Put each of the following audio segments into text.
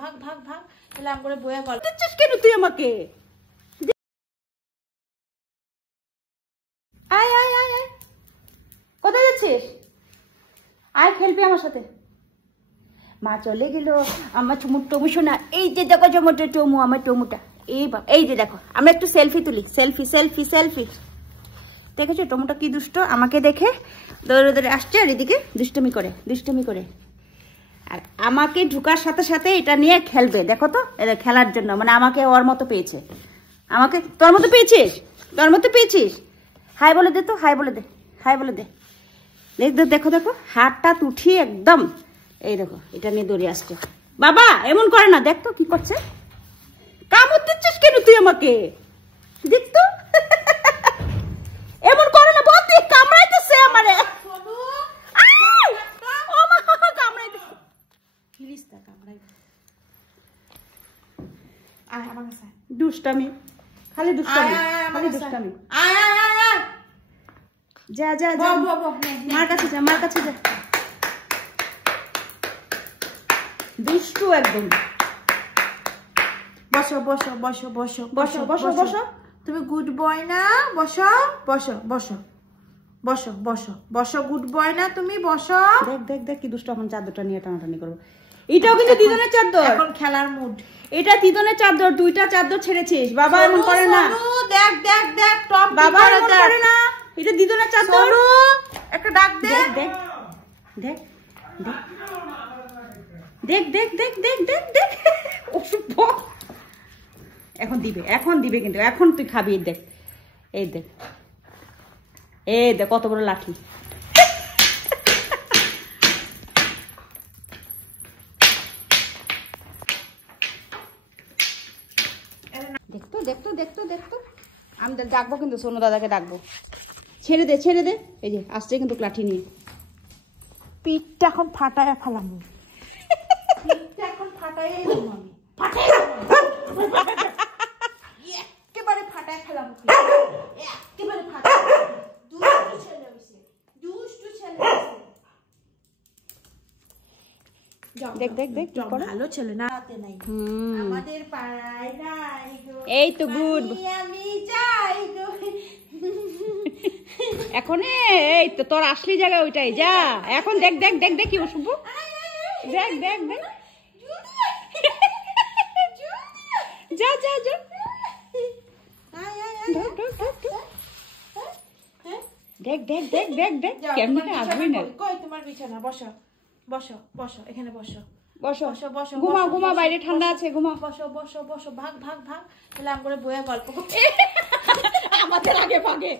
ভাগ ভাগ ভাগ এলাম করে বইয়া গল্প দিচ্ছিস কেন তুই আমাকে? আয় আয় আয় আয়, কোথায় যাচ্ছিস? আয় খেলবি আমার সাথে। মা চলে গেল, আমার টমু শোনা। এই যে দেখো জমটো টমু, আমার টমুটা। এই বাবা, এই যে দেখো, আমরা একটু সেলফি তুলি। Selfie selfie selfie. দেখেছো টমুটা কি দুষ্ট, আমাকে দেখে দৌড়ে দৌড়ে আসছে আর এদিকে দুষ্টমি করে দুষ্টমি করে। আর আমাকে ঢুকার সাথে সাথে এটা নিয়ে খেলবে। দেখো তো, এটা খেলার জন্য, মানে আমাকে ওর মতো পেয়েছে। আমাকে তোর মতো পেয়েছিস, তোর মতো পেয়েছিস। হাই বলে দে তো, হাই বলে দে, হাই বলে দে। দেখো দেখো, হাতটা উঠিয়ে একদম, এই দেখো এটা নিয়ে দৌড়ে আসছে। বাবা এমন করে না, দেখ তো কি করছে। কামড় দিচ্ছিস কেন তুই আমাকে? দেখ তো এমন করে না, বহুত কামড়াইতেছে আমারে। দুষ্টামি, খালি দুষ্টামি, খালি দুষ্টামি। যা যা যা, মার কাছে যা, মার কাছে যা। দুষ্টু একদম। বসো বসো বসো বসো বসো বসো বসো। তুমি গুড বয় না? বসো বসো বসো বসো বসো বসো, গুড বয় না তুমি? বসো। দেখ দেখ দেখ কি দুষ্ট, এখন চাদরটা নিয়ে টানাটানি করবো। এটাও কিন্তু দিদনের চাদর, এখন খেলার মুড। এটা দিদনের চাদর, দুইটা চাদর ছেড়েছিস। বাবা এমন করে না, দেখ দেখ দেখ টপ, বাবা এমন করে না, এটা দিদনের চাদর। একটা ডাক দে। দেখ দেখ দেখ দেখ দেখ দেখ দেখ দেখ দেখ। অসভ্য। এখন দিবে, এখন দিবে কিন্তু, এখন তুই খাবি। দেখ, এই দেখ, এই দেখ কত বড় লাঠি। দেখতো দেখতো দেখতো দেখতো। আমি ডাকবো কিন্তু, সোনু দাদাকে ডাকবো। ছেড়ে দে ছেড়ে দে, এই যে আসছে কিন্তু লাঠি নিয়ে। পিঠটা এখন ফাটায় ফেলাম, পিঠটা এখন ফাটাই এলাম আমি, ফাটাই একেবারে ফাটায় ফেলাম, একেবারে ফাটায়। দুষ্টু ছেলে হইছে, দুষ্টু ছেলে হইছে। দেখ দেখ দেখ, ভালো ছেলে না, হাতে নাই, আমাদের পাড়ায় নাই গো। এই তো গুড, আমি যাই গো। এখন এই তো তোর আসলি জায়গা ওইটাই, যা এখন। দেখ দেখ দেখ দেখ কি অশুভ, দেখ দেখ দেখ, যা যা যা। দেখ দেখ দেখ দেখ দেখ কেমনে আসবি না। কই তোমার বিছানা? বসো বসো বসো, এখানে বসো বসো বসো বসো, ঘুমা ঘুমা, বাইরে ঠান্ডা আছে, ঘুমা। বসো বসো বসো, ভাগ ভাগ ভাগ, তাহলে আমরা বইয়া গল্প করতে। আমাদের আগে ভাগে,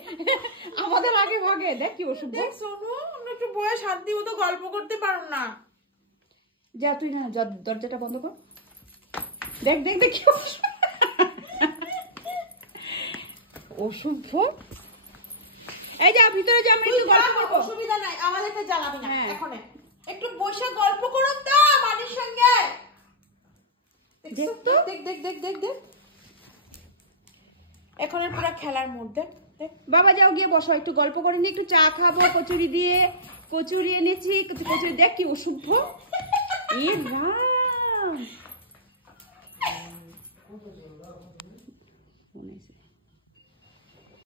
আমাদের আগে ভাগে। দেখ কি অশুভ। দেখ সোনু, আমরা একটু বইয়া শান্তি মতো গল্প করতে পারো না? যা তুই না, দরজাটা বন্ধ কর। দেখ দেখ দেখ কি অশুভ। এই যা ভিতরে যা, আমি একটু গল্প করব। অসুবিধা নাই, আমাদেরকে জ্বালাবি না এখন। একটু বসে গল্প করুন তো বাড়ির সঙ্গে। দেখ তো, দেখ দেখ দেখ দেখ দেখ, এখন পুরো খেলার মুড। দেখ দেখ। বাবা যাও গিয়ে বসো, একটু গল্প করে নি, একটু চা খাবো। কচুরি দিয়ে, কচুরি এনেছি, কচুরি। দেখ কি অশুভ। এ না